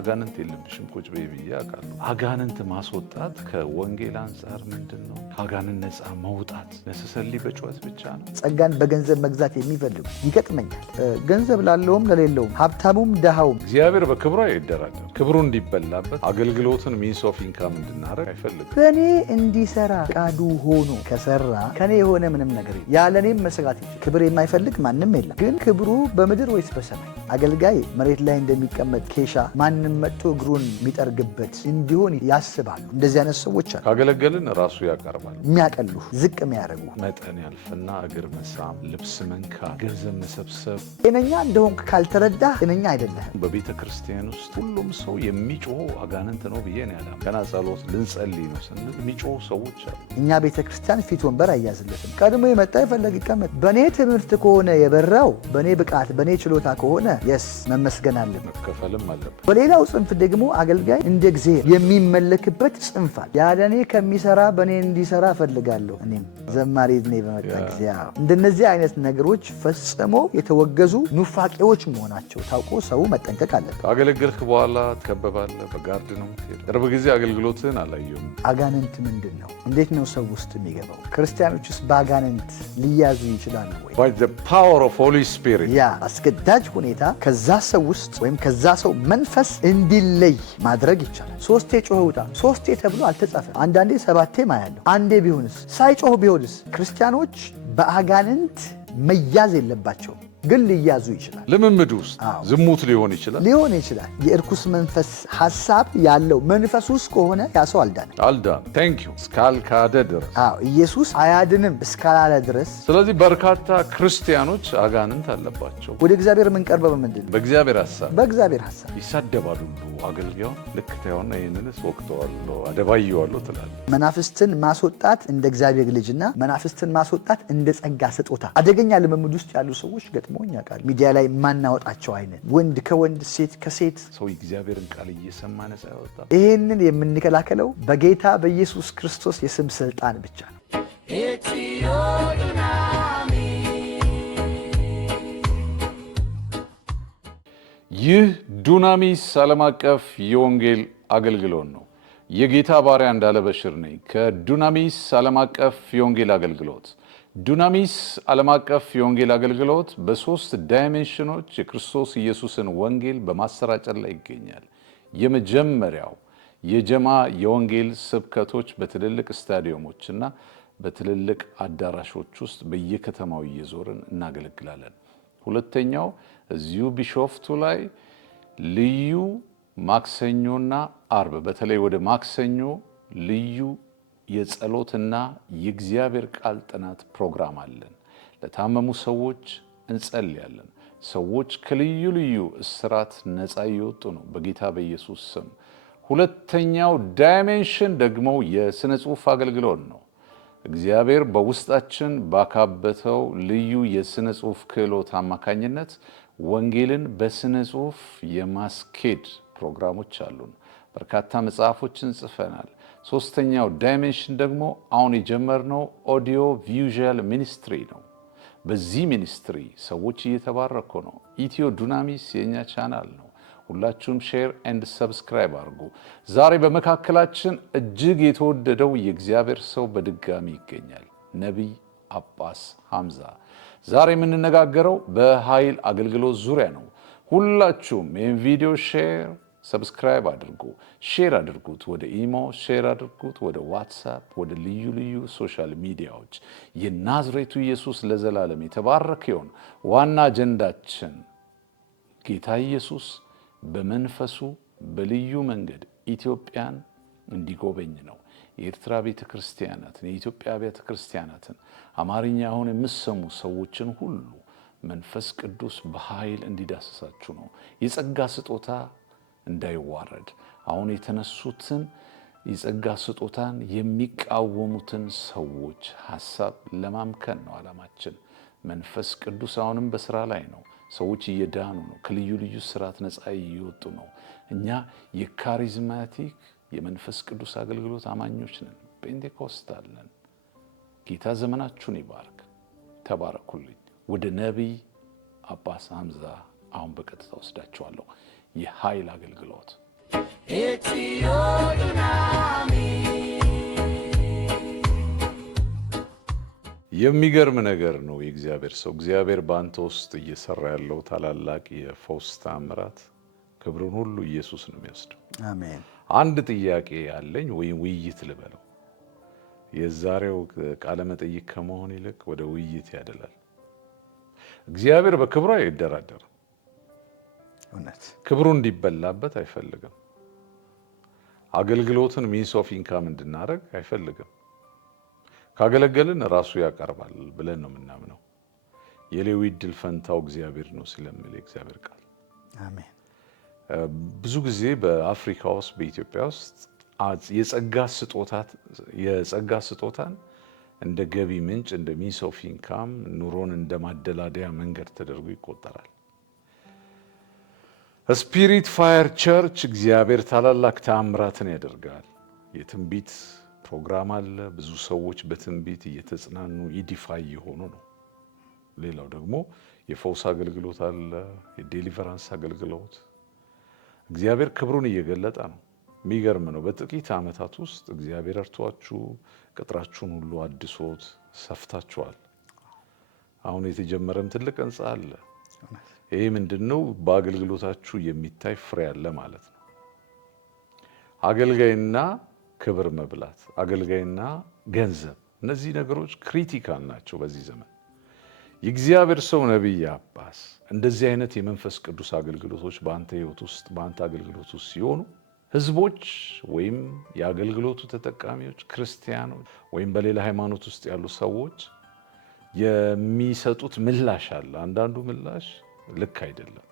አጋንንት የለብሽም ቁጭ በይ ብዬ አውቃለሁ። አጋንንት ማስወጣት ከወንጌል አንጻር ምንድነው? አጋንንት ነፃ መውጣት ነሰሰሊ በጩኸት ብቻ ነው? ጸጋን በገንዘብ መግዛት የሚፈልጉ ይገጥመኛል። ገንዘብ ላለውም ለሌለውም ሀብታሙም ደሃውም እግዚአብሔር በክብሩ አይደራደር። ክብሩ እንዲበላበት አገልግሎትን ሚንስ ኦፍ ኢንካም እንድናረግ አይፈልግም። በእኔ እንዲሰራ ቃዱ ሆኖ ከሰራ ከኔ የሆነ ምንም ነገር የለም። ያለኔም መስራት ይችላል። ክብር የማይፈልግ ማንም የለም። ግን ክብሩ በምድር ወይስ በሰማይ? አገልጋይ መሬት ላይ እንደሚቀመጥ ኬሻ ማንም መጥቶ እግሩን የሚጠርግበት እንዲሆን ያስባሉ። እንደዚህ አይነት ሰዎች አሉ። ካገለገልን ራሱ ያቀርባል። የሚያቀሉ ዝቅ የሚያደርጉ መጠን ያልፍና እግር መሳም፣ ልብስ መንካት፣ ገንዘብ መሰብሰብ። ጤነኛ እንደሆንክ ካልተረዳ ጤነኛ አይደለህም። በቤተ ክርስቲያን ውስጥ ሁሉም ሰው የሚጮህ አጋንንት ነው ብዬ ነው ያለው። ገና ጸሎት ልንጸልይ ነው ስንል የሚጮህ ሰዎች አሉ። እኛ ቤተ ክርስቲያን ፊት ወንበር አያዝለትም። ቀድሞ የመጣ የፈለግ ይቀመጥ። በእኔ ትምህርት ከሆነ የበራው በእኔ ብቃት በእኔ ችሎታ ከሆነ የስ መመስገን አለብን፣ መከፈልም አለብን። በሌላው ጽንፍ ደግሞ አገልጋይ እንደ እግዚአብሔር የሚመለክበት ጽንፍ አለ። ያለ እኔ ከሚሰራ በእኔ እንዲሰራ እፈልጋለሁ። እኔም ዘማሪ እድሜ በመጣ ጊዜ እንደነዚህ አይነት ነገሮች ፈጽሞ የተወገዙ ኑፋቄዎች መሆናቸው ታውቆ ሰው መጠንቀቅ አለበት። ካገለገልክ በኋላ ትከበባለህ። በጋርድ ነው። ቅርብ ጊዜ አገልግሎትን አላየሁም። አጋንንት ምንድን ነው? እንዴት ነው ሰው ውስጥ የሚገባው? ክርስቲያኖች ውስጥ በአጋንንት ሊያዙ ይችላሉ ወይ? By the power of Holy Spirit ያ አስገዳጅ ሁኔታ ከዛ ሰው ውስጥ ወይም ከዛ ሰው መንፈስ እንዲለይ ማድረግ ይቻላል። ሶስቴ ጮህ ውጣ፣ ሶስቴ ተብሎ አልተጻፈም። አንዳንዴ ሰባቴ ማያለሁ። አንዴ ቢሆንስ? ሳይጮህ ቢሆንስ? ክርስቲያኖች በአጋንንት መያዝ የለባቸው፣ ግን ሊያዙ ይችላል። ልምምድ ውስጥ ዝሙት ሊሆን ይችላል። የእርኩስ መንፈስ ሐሳብ ያለው መንፈስ ውስጥ ከሆነ ያ ሰው አልዳን ታንክ ዩ እስካልካደ ድረስ ኢየሱስ አያድንም እስካላለ ድረስ። ስለዚህ በርካታ ክርስቲያኖች አጋንንት አለባቸው። ወደ እግዚአብሔር የምንቀርበው ምንድን ነው? በእግዚአብሔር ሐሳብ ይሳደባሉ። አገልጋዩን ልክ ታየውና ይህንንስ ወቅተዋለሁ አደባየዋለሁ ትላለህ። መናፍስትን ማስወጣት እንደ እግዚአብሔር ልጅና መናፍስትን ማስወጣት እንደ ጸጋ ስጦታ አደገኛ ልምምድ ውስጥ ያሉ ሰዎች ገጥሞኝ ያውቃል። ሚዲያ ላይ ማናወጣቸው አይነት ወንድ ከወንድ ሴት ከሴት ሰው እግዚአብሔርን ቃል እየሰማ ነፃ ያወጣ። ይህንን የምንከላከለው በጌታ በኢየሱስ ክርስቶስ የስም ስልጣን ብቻ ነው። ይህ ዱናሚስ ዓለም አቀፍ የወንጌል አገልግሎት ነው። የጌታ ባሪያ እንዳለ በሽር ነኝ ከዱናሚስ ዓለም አቀፍ የወንጌል አገልግሎት። ዱናሚስ ዓለም አቀፍ የወንጌል አገልግሎት በሶስት ዳይሜንሽኖች የክርስቶስ ኢየሱስን ወንጌል በማሰራጨት ላይ ይገኛል። የመጀመሪያው የጀማ የወንጌል ስብከቶች በትልልቅ ስታዲየሞችና በትልልቅ አዳራሾች ውስጥ በየከተማው እየዞርን እናገለግላለን። ሁለተኛው እዚሁ ቢሾፍቱ ላይ ልዩ ማክሰኞና አርብ፣ በተለይ ወደ ማክሰኞ ልዩ የጸሎትና የእግዚአብሔር ቃል ጥናት ፕሮግራም አለን። ለታመሙ ሰዎች እንጸልያለን። ሰዎች ከልዩ ልዩ እስራት ነፃ እየወጡ ነው በጌታ በኢየሱስ ስም። ሁለተኛው ዳይሜንሽን ደግሞ የሥነ ጽሑፍ አገልግሎት ነው። እግዚአብሔር በውስጣችን ባካበተው ልዩ የሥነ ጽሑፍ ክህሎት አማካኝነት ወንጌልን በሥነ ጽሑፍ የማስኬድ ፕሮግራሞች አሉን። በርካታ መጽሐፎችን ጽፈናል። ሶስተኛው ዳይሜንሽን ደግሞ አሁን የጀመርነው ኦዲዮ ቪዥዋል ሚኒስትሪ ነው። በዚህ ሚኒስትሪ ሰዎች እየተባረኩ ነው። ኢትዮ ዱናሚስ የኛ ቻናል ነው። ሁላችሁም ሼር ኤንድ ሰብስክራይብ አድርጉ። ዛሬ በመካከላችን እጅግ የተወደደው የእግዚአብሔር ሰው በድጋሚ ይገኛል። ነቢይ አባስ ሐምዛ። ዛሬ የምንነጋገረው በኃይል አገልግሎት ዙሪያ ነው። ሁላችሁም ይህን ቪዲዮ ሼር ሰብስክራይብ አድርጉ፣ ሼር አድርጉት፣ ወደ ኢሞ ሼር አድርጉት፣ ወደ ዋትሳፕ፣ ወደ ልዩ ልዩ ሶሻል ሚዲያዎች። የናዝሬቱ ኢየሱስ ለዘላለም የተባረከ ይሁን። ዋና አጀንዳችን ጌታ ኢየሱስ በመንፈሱ በልዩ መንገድ ኢትዮጵያን እንዲጎበኝ ነው። የኤርትራ ቤተ ክርስቲያናትን፣ የኢትዮጵያ ቤተ ክርስቲያናትን፣ አማርኛ አሁን የምሰሙ ሰዎችን ሁሉ መንፈስ ቅዱስ በኃይል እንዲዳስሳችሁ ነው። የጸጋ ስጦታ እንዳይዋረድ አሁን የተነሱትን የጸጋ ስጦታን የሚቃወሙትን ሰዎች ሐሳብ ለማምከን ነው ዓላማችን። መንፈስ ቅዱስ አሁንም በስራ ላይ ነው። ሰዎች እየዳኑ ነው። ከልዩ ልዩ ስራት ነፃ እየወጡ ነው። እኛ የካሪዝማቲክ የመንፈስ ቅዱስ አገልግሎት አማኞች ነን። ፔንቴኮስታል ነን። ጌታ ዘመናችሁን ይባርክ። ተባረኩልኝ። ወደ ነቢይ አባስ ሐምዛ አሁን በቀጥታ ወስዳችኋለሁ። የኃይል አገልግሎት የሚገርም ነገር ነው የእግዚአብሔር ሰው። እግዚአብሔር በአንተ ውስጥ እየሰራ ያለው ታላላቅ የፈውስ ተአምራት ክብሩን ሁሉ ኢየሱስ ነው የሚወስደው። አሜን። አንድ ጥያቄ ያለኝ ወይም ውይይት ልበለው፣ የዛሬው ቃለ መጠይቅ ከመሆን ይልቅ ወደ ውይይት ያደላል። እግዚአብሔር በክብሩ አይደራደርም። እውነት ክብሩ እንዲበላበት አይፈልግም። አገልግሎትን ሚንስ ኦፍ ኢንካም እንድናደርግ አይፈልግም። ካገለገልን ራሱ ያቀርባል ብለን ነው የምናምነው። የሌዊ ዕድል ፈንታው እግዚአብሔር ነው ስለሚል የእግዚአብሔር ቃል። አሜን። ብዙ ጊዜ በአፍሪካ ውስጥ በኢትዮጵያ ውስጥ የጸጋ ስጦታን እንደ ገቢ ምንጭ እንደ ሚንስ ኦፍ ኢንካም ኑሮን እንደ ማደላደያ መንገድ ተደርጎ ይቆጠራል። ስፒሪት ፋየር ቸርች እግዚአብሔር ታላላቅ ተአምራትን ያደርጋል። የትንቢት ፕሮግራም አለ። ብዙ ሰዎች በትንቢት እየተጽናኑ ኢዲፋይ የሆኑ ነው። ሌላው ደግሞ የፈውስ አገልግሎት አለ፣ የዴሊቨራንስ አገልግሎት። እግዚአብሔር ክብሩን እየገለጠ ነው። የሚገርም ነው። በጥቂት ዓመታት ውስጥ እግዚአብሔር እርቷችሁ ቅጥራችሁን ሁሉ አድሶት ሰፍታችኋል። አሁን የተጀመረም ትልቅ ሕንፃ አለ። ይሄ ምንድነው? በአገልግሎታችሁ የሚታይ ፍሬ አለ ማለት ነው። አገልጋይና ክብር መብላት፣ አገልጋይና ገንዘብ፣ እነዚህ ነገሮች ክሪቲካል ናቸው በዚህ ዘመን። የእግዚአብሔር ሰው ነቢይ አባስ እንደዚህ አይነት የመንፈስ ቅዱስ አገልግሎቶች በአንተ ህይወት ውስጥ በአንተ አገልግሎት ውስጥ ሲሆኑ ህዝቦች ወይም የአገልግሎቱ ተጠቃሚዎች ክርስቲያኖች ወይም በሌላ ሃይማኖት ውስጥ ያሉ ሰዎች የሚሰጡት ምላሽ አለ። አንዳንዱ ምላሽ ልክ አይደለም።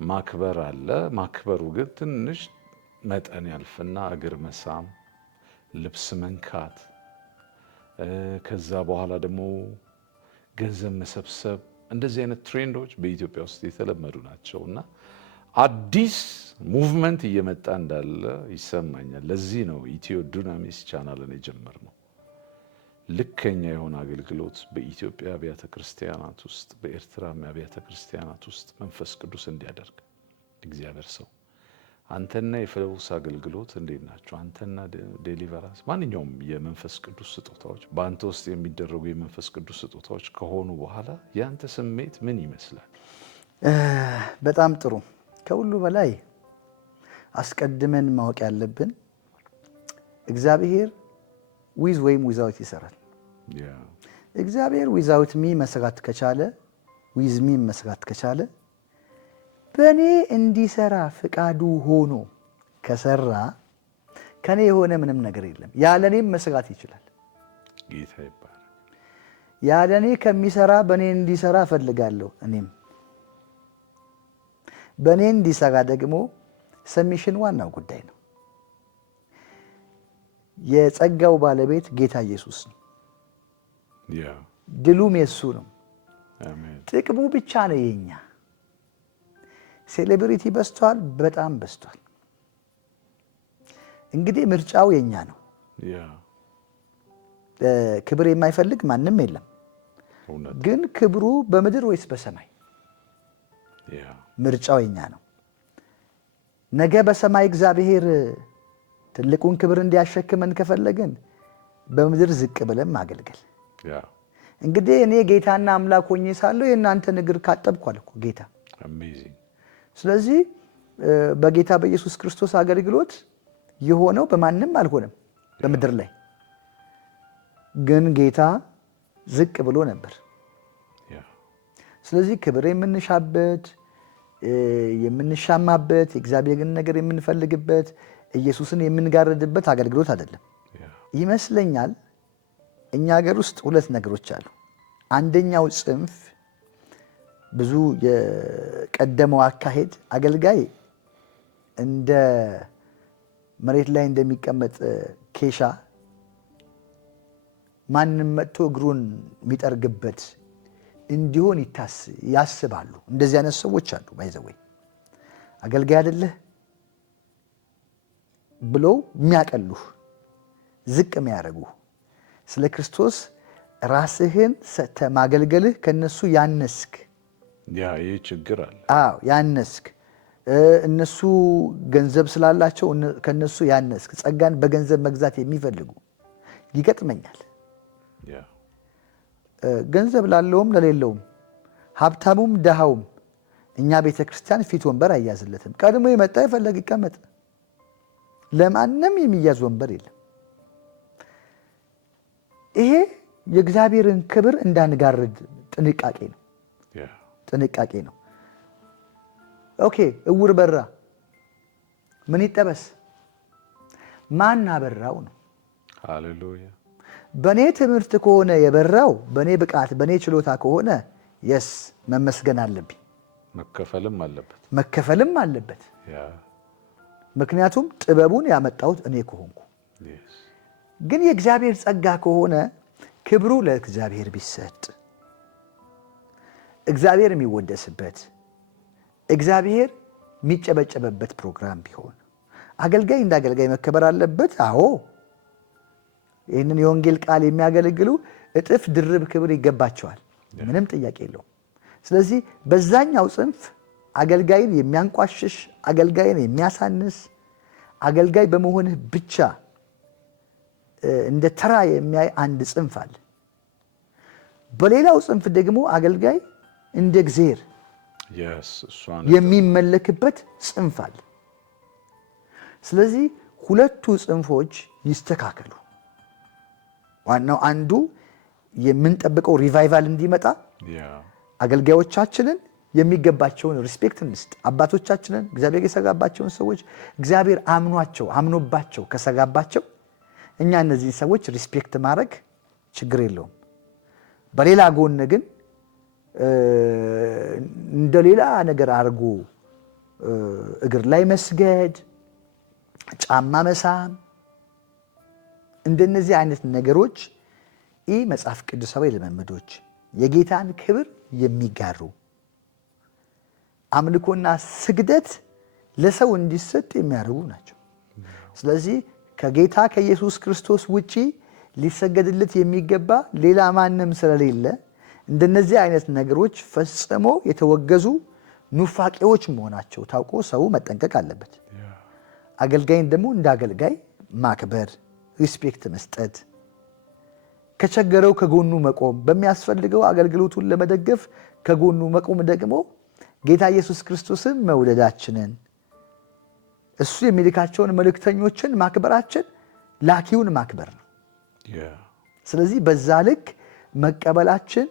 ማክበር አለ። ማክበሩ ግን ትንሽ መጠን ያልፍና እግር መሳም፣ ልብስ መንካት፣ ከዛ በኋላ ደግሞ ገንዘብ መሰብሰብ፣ እንደዚህ አይነት ትሬንዶች በኢትዮጵያ ውስጥ የተለመዱ ናቸው እና አዲስ ሙቭመንት እየመጣ እንዳለ ይሰማኛል። ለዚህ ነው ኢትዮ ዱናሚስ ቻናልን የጀመርነው። ልከኛ የሆነ አገልግሎት በኢትዮጵያ አብያተ ክርስቲያናት ውስጥ በኤርትራ አብያተ ክርስቲያናት ውስጥ መንፈስ ቅዱስ እንዲያደርግ እግዚአብሔር ሰው አንተና የፈውስ አገልግሎት እንዴት ናቸው? አንተና ዴሊቨራንስ፣ ማንኛውም የመንፈስ ቅዱስ ስጦታዎች በአንተ ውስጥ የሚደረጉ የመንፈስ ቅዱስ ስጦታዎች ከሆኑ በኋላ ያንተ ስሜት ምን ይመስላል? በጣም ጥሩ። ከሁሉ በላይ አስቀድመን ማወቅ ያለብን እግዚአብሔር ዊዝ ወይም ዊዛውት ይሰራል። እግዚአብሔር ዊዛውት ሚ መስራት ከቻለ ዊዝ ሚ መስራት ከቻለ በእኔ እንዲሰራ ፍቃዱ ሆኖ ከሰራ ከኔ የሆነ ምንም ነገር የለም። ያለኔም መስራት ይችላል። ጌታ ይባረክ። ያለኔ ከሚሰራ በእኔ እንዲሰራ እፈልጋለሁ። እኔም በእኔ እንዲሰራ ደግሞ ሰሚሽን ዋናው ጉዳይ ነው። የጸጋው ባለቤት ጌታ ኢየሱስ ነው። ድሉም የሱ ነው። ጥቅሙ ብቻ ነው የኛ። ሴሌብሪቲ በስቷል፣ በጣም በስቷል። እንግዲህ ምርጫው የኛ ነው። ክብር የማይፈልግ ማንም የለም። ግን ክብሩ በምድር ወይስ በሰማይ? ምርጫው የኛ ነው። ነገ በሰማይ እግዚአብሔር ትልቁን ክብር እንዲያሸክመን ከፈለግን በምድር ዝቅ ብለን ማገልገል። እንግዲህ እኔ ጌታና አምላክ ሆኜ ሳለሁ የእናንተን እግር ካጠብኳል እኮ ጌታ። ስለዚህ በጌታ በኢየሱስ ክርስቶስ አገልግሎት የሆነው በማንም አልሆነም በምድር ላይ። ግን ጌታ ዝቅ ብሎ ነበር። ስለዚህ ክብር የምንሻበት የምንሻማበት የእግዚአብሔርን ነገር የምንፈልግበት ኢየሱስን የምንጋርድበት አገልግሎት አይደለም ይመስለኛል። እኛ ሀገር ውስጥ ሁለት ነገሮች አሉ። አንደኛው ጽንፍ ብዙ የቀደመው አካሄድ አገልጋይ እንደ መሬት ላይ እንደሚቀመጥ ኬሻ ማንም መጥቶ እግሩን የሚጠርግበት እንዲሆን ያስባሉ። እንደዚህ አይነት ሰዎች አሉ። ባይዘወይ አገልጋይ አይደለህ ብለው የሚያቀሉህ ዝቅ የሚያደርጉህ ስለ ክርስቶስ ራስህን ሰጥተህ ማገልገልህ ከነሱ ያነስክ። ይህ ችግር አለ። ያነስክ እነሱ ገንዘብ ስላላቸው ከነሱ ያነስክ ጸጋን በገንዘብ መግዛት የሚፈልጉ ይገጥመኛል። ገንዘብ ላለውም ለሌለውም ሀብታሙም ደሃውም እኛ ቤተክርስቲያን ፊት ወንበር አያዝለትም። ቀድሞ የመጣ የፈለገ ይቀመጥ። ለማንም የሚያዝ ወንበር የለም። ይሄ የእግዚአብሔርን ክብር እንዳንጋርድ ጥንቃቄ ነው። ጥንቃቄ ነው። ኦኬ፣ እውር በራ፣ ምን ይጠበስ? ማን አበራው ነው። ሃሌሉያ። በኔ ትምህርት ከሆነ የበራው በኔ ብቃት በኔ ችሎታ ከሆነ የስ መመስገን አለብኝ፣ መከፈልም አለበት። ምክንያቱም ጥበቡን ያመጣሁት እኔ ከሆንኩ። ግን የእግዚአብሔር ጸጋ ከሆነ ክብሩ ለእግዚአብሔር ቢሰጥ፣ እግዚአብሔር የሚወደስበት፣ እግዚአብሔር የሚጨበጨበበት ፕሮግራም ቢሆን፣ አገልጋይ እንደ አገልጋይ መከበር አለበት። አዎ፣ ይህንን የወንጌል ቃል የሚያገለግሉ እጥፍ ድርብ ክብር ይገባቸዋል። ምንም ጥያቄ የለውም። ስለዚህ በዛኛው ጽንፍ አገልጋይን የሚያንቋሽሽ፣ አገልጋይን የሚያሳንስ፣ አገልጋይ በመሆንህ ብቻ እንደ ተራ የሚያይ አንድ ጽንፍ አለ። በሌላው ጽንፍ ደግሞ አገልጋይ እንደ እግዚአብሔር የሚመለክበት ጽንፍ አለ። ስለዚህ ሁለቱ ጽንፎች ይስተካከሉ። ዋናው አንዱ የምንጠብቀው ሪቫይቫል እንዲመጣ አገልጋዮቻችንን የሚገባቸውን ሪስፔክት እንስጥ። አባቶቻችንን እግዚአብሔር የሰጋባቸውን ሰዎች እግዚአብሔር አምኖባቸው ከሰጋባቸው እኛ እነዚህን ሰዎች ሪስፔክት ማድረግ ችግር የለውም። በሌላ ጎን ግን እንደ ሌላ ነገር አድርጎ እግር ላይ መስገድ፣ ጫማ መሳም፣ እንደነዚህ አይነት ነገሮች መጽሐፍ ቅዱሳዊ ልምምዶች የጌታን ክብር የሚጋሩ አምልኮና ስግደት ለሰው እንዲሰጥ የሚያደርጉ ናቸው። ስለዚህ ከጌታ ከኢየሱስ ክርስቶስ ውጪ ሊሰገድለት የሚገባ ሌላ ማንም ስለሌለ እንደነዚህ አይነት ነገሮች ፈጽሞ የተወገዙ ኑፋቄዎች መሆናቸው ታውቆ ሰው መጠንቀቅ አለበት። አገልጋይን ደግሞ እንደ አገልጋይ ማክበር፣ ሪስፔክት መስጠት፣ ከቸገረው ከጎኑ መቆም፣ በሚያስፈልገው አገልግሎቱን ለመደገፍ ከጎኑ መቆም ደግሞ ጌታ ኢየሱስ ክርስቶስን መውደዳችንን፣ እሱ የሚልካቸውን መልእክተኞችን ማክበራችን ላኪውን ማክበር ነው። ስለዚህ በዛ ልክ መቀበላችን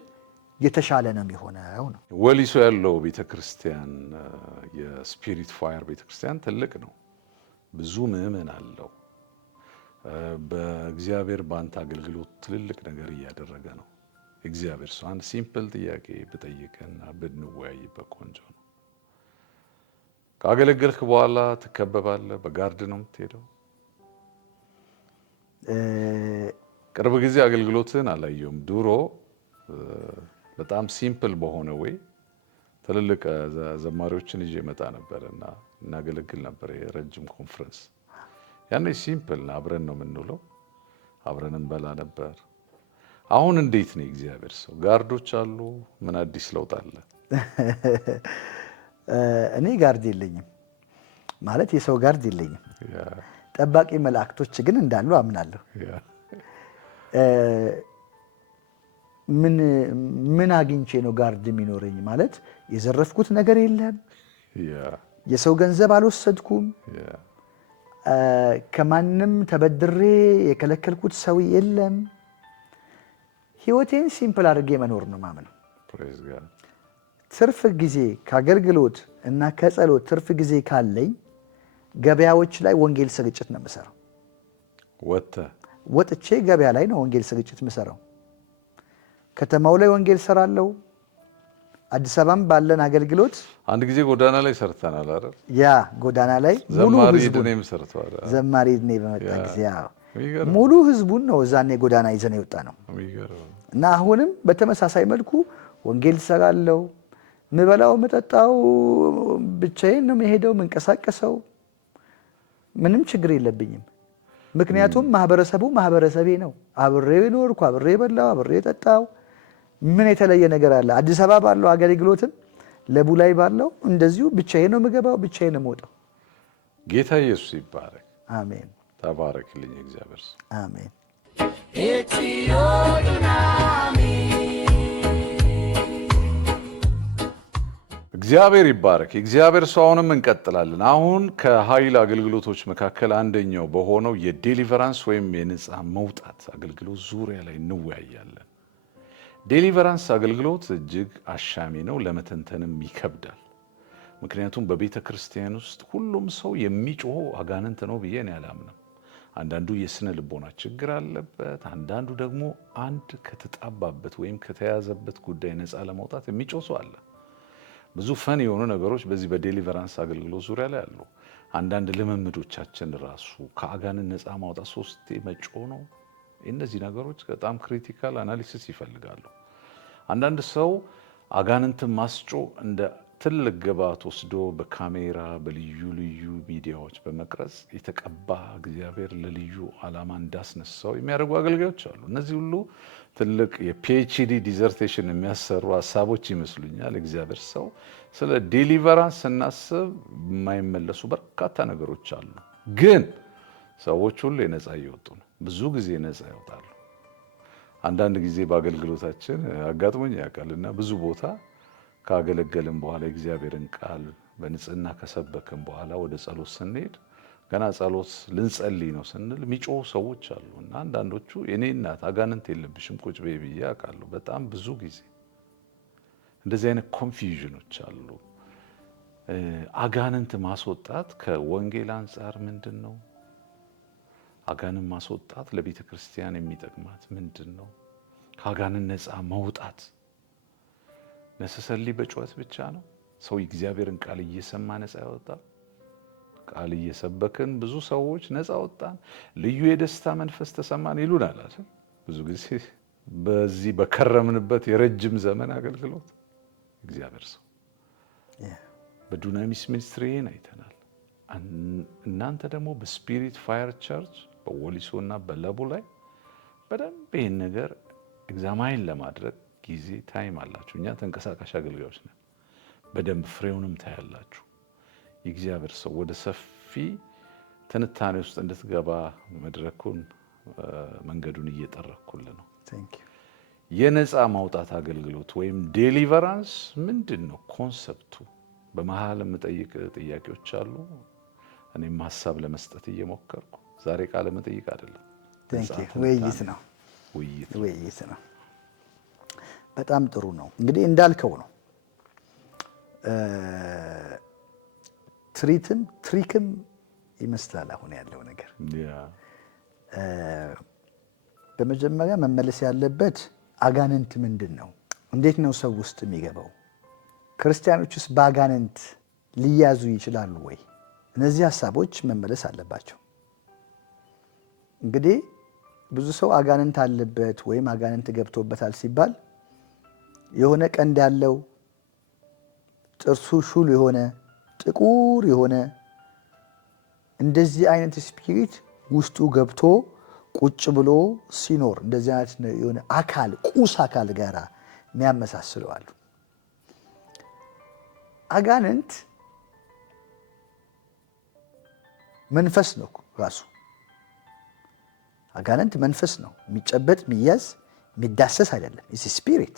የተሻለ ነው የሚሆነው ነው። ወሊሶ ያለው ቤተክርስቲያን የስፒሪት ፋየር ቤተክርስቲያን ትልቅ ነው። ብዙ ምዕመን አለው። በእግዚአብሔር ባንተ አገልግሎት ትልልቅ ነገር እያደረገ ነው። እግዚአብሔር ሰው አንድ ሲምፕል ጥያቄ ብጠይቅና ብንወያይበት ቆንጆ ነው። ካገለገልክ በኋላ ትከበባለህ? በጋርድ ነው የምትሄደው? ቅርብ ጊዜ አገልግሎትን አላየውም። ድሮ በጣም ሲምፕል በሆነ ወይ ትልልቅ ዘማሪዎችን ይዤ መጣ ነበር እና እናገለግል ነበር። የረጅም ኮንፈረንስ ያኔ ሲምፕል ነው። አብረን ነው የምንውለው፣ አብረን እንበላ ነበር። አሁን እንዴት ነው? እግዚአብሔር ሰው ጋርዶች አሉ? ምን አዲስ ለውጥ አለ? እኔ ጋርድ የለኝም ማለት የሰው ጋርድ የለኝም። ጠባቂ መላእክቶች ግን እንዳሉ አምናለሁ። ምን አግኝቼ ነው ጋርድ የሚኖረኝ? ማለት የዘረፍኩት ነገር የለም፣ የሰው ገንዘብ አልወሰድኩም፣ ከማንም ተበድሬ የከለከልኩት ሰው የለም። ህይወቴን ሲምፕል አድርጌ መኖር ነው ማምነው። ትርፍ ጊዜ ከአገልግሎት እና ከጸሎት ትርፍ ጊዜ ካለኝ ገበያዎች ላይ ወንጌል ስርጭት ነው የምሰራው። ወጥቼ ገበያ ላይ ነው ወንጌል ስርጭት የምሰራው። ከተማው ላይ ወንጌል ሰራለው። አዲስ አበባም ባለን አገልግሎት አንድ ጊዜ ጎዳና ላይ ሰርተናል አይደል? ያ ጎዳና ላይ ዘማሪ ድኔ በመጣ ጊዜ ሙሉ ህዝቡን ነው እዛኔ ጎዳና ይዘን የወጣ ነው። እና አሁንም በተመሳሳይ መልኩ ወንጌል ሰራለው። ምበላው መጠጣው ብቻዬን ነው የምሄደው የምንቀሳቀሰው። ምንም ችግር የለብኝም። ምክንያቱም ማህበረሰቡ ማህበረሰቤ ነው። አብሬ ኖርኩ፣ አብሬ በላው፣ አብሬ ጠጣው። ምን የተለየ ነገር አለ? አዲስ አበባ ባለው አገልግሎትም ለቡ ላይ ባለው እንደዚሁ ብቻዬን ነው የምገባው፣ ብቻዬን ነው የምወጣው። ጌታ ኢየሱስ ይባረክ። አሜን። ተባረክልኝ እግዚአብሔር ሰው። አሜን። እግዚአብሔር ይባረክ። እግዚአብሔር ሰው። አሁንም እንቀጥላለን። አሁን ከኃይል አገልግሎቶች መካከል አንደኛው በሆነው የዴሊቨራንስ ወይም የነፃ መውጣት አገልግሎት ዙሪያ ላይ እንወያያለን። ዴሊቨራንስ አገልግሎት እጅግ አሻሚ ነው፣ ለመተንተንም ይከብዳል። ምክንያቱም በቤተ ክርስቲያን ውስጥ ሁሉም ሰው የሚጮኸው አጋንንት ነው ብዬ እኔ አላምንም። አንዳንዱ የስነ ልቦና ችግር አለበት፣ አንዳንዱ ደግሞ አንድ ከተጣባበት ወይም ከተያዘበት ጉዳይ ነፃ ለመውጣት የሚጮህ ሰው አለ። ብዙ ፈን የሆኑ ነገሮች በዚህ በዴሊቨራንስ አገልግሎት ዙሪያ ላይ አሉ። አንዳንድ ልምምዶቻችን ራሱ ከአጋንንት ነፃ ማውጣት 3 መጮህ ነው። እነዚህ ነገሮች በጣም ክሪቲካል አናሊሲስ ይፈልጋሉ። አንዳንድ ሰው አጋንንትን ማስጮህ እንደ ትልቅ ግባት ወስዶ በካሜራ በልዩ ልዩ ሚዲያዎች በመቅረጽ የተቀባ እግዚአብሔር ለልዩ ዓላማ እንዳስነሳው የሚያደርጉ አገልጋዮች አሉ። እነዚህ ሁሉ ትልቅ የፒኤችዲ ዲዘርቴሽን የሚያሰሩ ሀሳቦች ይመስሉኛል። እግዚአብሔር ሰው ስለ ዴሊቨራንስ ስናስብ የማይመለሱ በርካታ ነገሮች አሉ። ግን ሰዎች ሁሉ ነፃ እየወጡ ነው። ብዙ ጊዜ ነፃ ይወጣሉ። አንዳንድ ጊዜ በአገልግሎታችን አጋጥሞኝ ያውቃል እና ብዙ ቦታ ካገለገልን በኋላ የእግዚአብሔርን ቃል በንጽህና ከሰበክን በኋላ ወደ ጸሎት ስንሄድ ገና ጸሎት ልንጸልይ ነው ስንል የሚጮሁ ሰዎች አሉ እና አንዳንዶቹ የኔ እናት አጋንንት የለብሽም ቁጭ በይ ብዬ አውቃለሁ። በጣም ብዙ ጊዜ እንደዚህ አይነት ኮንፊውዥኖች አሉ። አጋንንት ማስወጣት ከወንጌል አንጻር ምንድን ነው? አጋንንት ማስወጣት ለቤተ ክርስቲያን የሚጠቅማት ምንድን ነው? ከአጋንንት ነፃ መውጣት ነሰሰሊ በጩኸት ብቻ ነው? ሰው እግዚአብሔርን ቃል እየሰማ ነፃ ያወጣል? ቃል እየሰበክን ብዙ ሰዎች ነፃ ወጣን፣ ልዩ የደስታ መንፈስ ተሰማን ይሉናል አይደል? ብዙ ጊዜ በዚህ በከረምንበት የረጅም ዘመን አገልግሎት እግዚአብሔር ሰው በዱናሚስ ሚኒስትሪን አይተናል። እናንተ ደግሞ በስፒሪት ፋየር ቸርች በወሊሶና በለቡ ላይ በደንብ ይህን ነገር ኤግዛማይን ለማድረግ ጊዜ ታይም አላችሁ። እኛ ተንቀሳቃሽ አገልጋዮች ነን። በደንብ ፍሬውንም ታያላችሁ። የእግዚአብሔር ሰው ወደ ሰፊ ትንታኔ ውስጥ እንድትገባ መድረኩን መንገዱን እየጠረኩል ነው። የነፃ ማውጣት አገልግሎት ወይም ዴሊቨራንስ ምንድን ነው ኮንሰፕቱ? በመሀል የምጠይቅ ጥያቄዎች አሉ። እኔም ሀሳብ ለመስጠት እየሞከርኩ ዛሬ ቃለ መጠይቅ አይደለም፣ ውይይት ነው። በጣም ጥሩ ነው። እንግዲህ እንዳልከው ነው። ትሪክም ይመስላል አሁን ያለው ነገር። በመጀመሪያ መመለስ ያለበት አጋንንት ምንድን ነው? እንዴት ነው ሰው ውስጥ የሚገባው? ክርስቲያኖችስ በአጋንንት ሊያዙ ይችላሉ ወይ? እነዚህ ሀሳቦች መመለስ አለባቸው። እንግዲህ ብዙ ሰው አጋንንት አለበት ወይም አጋንንት ገብቶበታል ሲባል የሆነ ቀንድ ያለው ጥርሱ ሹል የሆነ ጥቁር የሆነ እንደዚህ አይነት ስፒሪት ውስጡ ገብቶ ቁጭ ብሎ ሲኖር እንደዚህ አይነት የሆነ አካል ቁስ አካል ጋር የሚያመሳስሉ አሉ። አጋንንት መንፈስ ነው ራሱ። አጋንንት መንፈስ ነው፣ የሚጨበጥ የሚያዝ የሚዳሰስ አይደለም። ኢስ ስፒሪት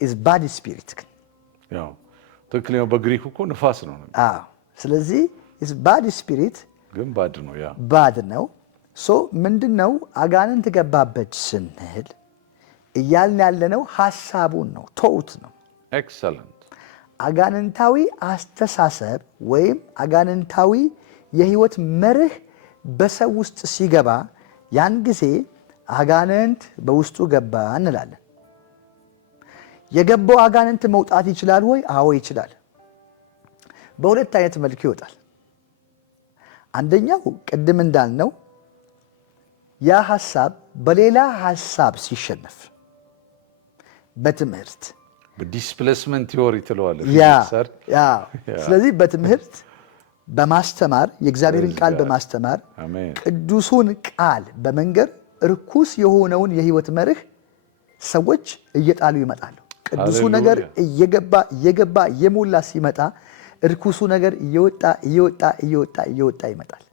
ኢስ ባዲ ስፒሪት። ያው ትክክለኛው በግሪክ እኮ ንፋስ ነው። አዎ፣ ስለዚህ ኢስ ባዲ ስፒሪት ግን ባድ ነው። ያ ባድ ነው። ሶ ምንድነው አጋንንት ገባበት ስንል እያልን ያለነው ሐሳቡን ነው፣ ተውት ነው። ኤክሰለንት። አጋንንታዊ አስተሳሰብ ወይም አጋንንታዊ የህይወት መርህ በሰው ውስጥ ሲገባ ያን ጊዜ አጋንንት በውስጡ ገባ እንላለን። የገባው አጋንንት መውጣት ይችላል ወይ? አዎ ይችላል። በሁለት አይነት መልኩ ይወጣል። አንደኛው ቅድም እንዳልነው ያ ሐሳብ በሌላ ሐሳብ ሲሸነፍ በትምህርት በዲስፕሌስመንት ቲዮሪ ትለዋለህ። ስለዚህ በትምህርት በማስተማር የእግዚአብሔርን ቃል በማስተማር ቅዱሱን ቃል በመንገር ርኩስ የሆነውን የህይወት መርህ ሰዎች እየጣሉ ይመጣሉ። ቅዱሱ ነገር እየገባ እየሞላ ሲመጣ እርኩሱ ነገር እየወጣ ይመጣል።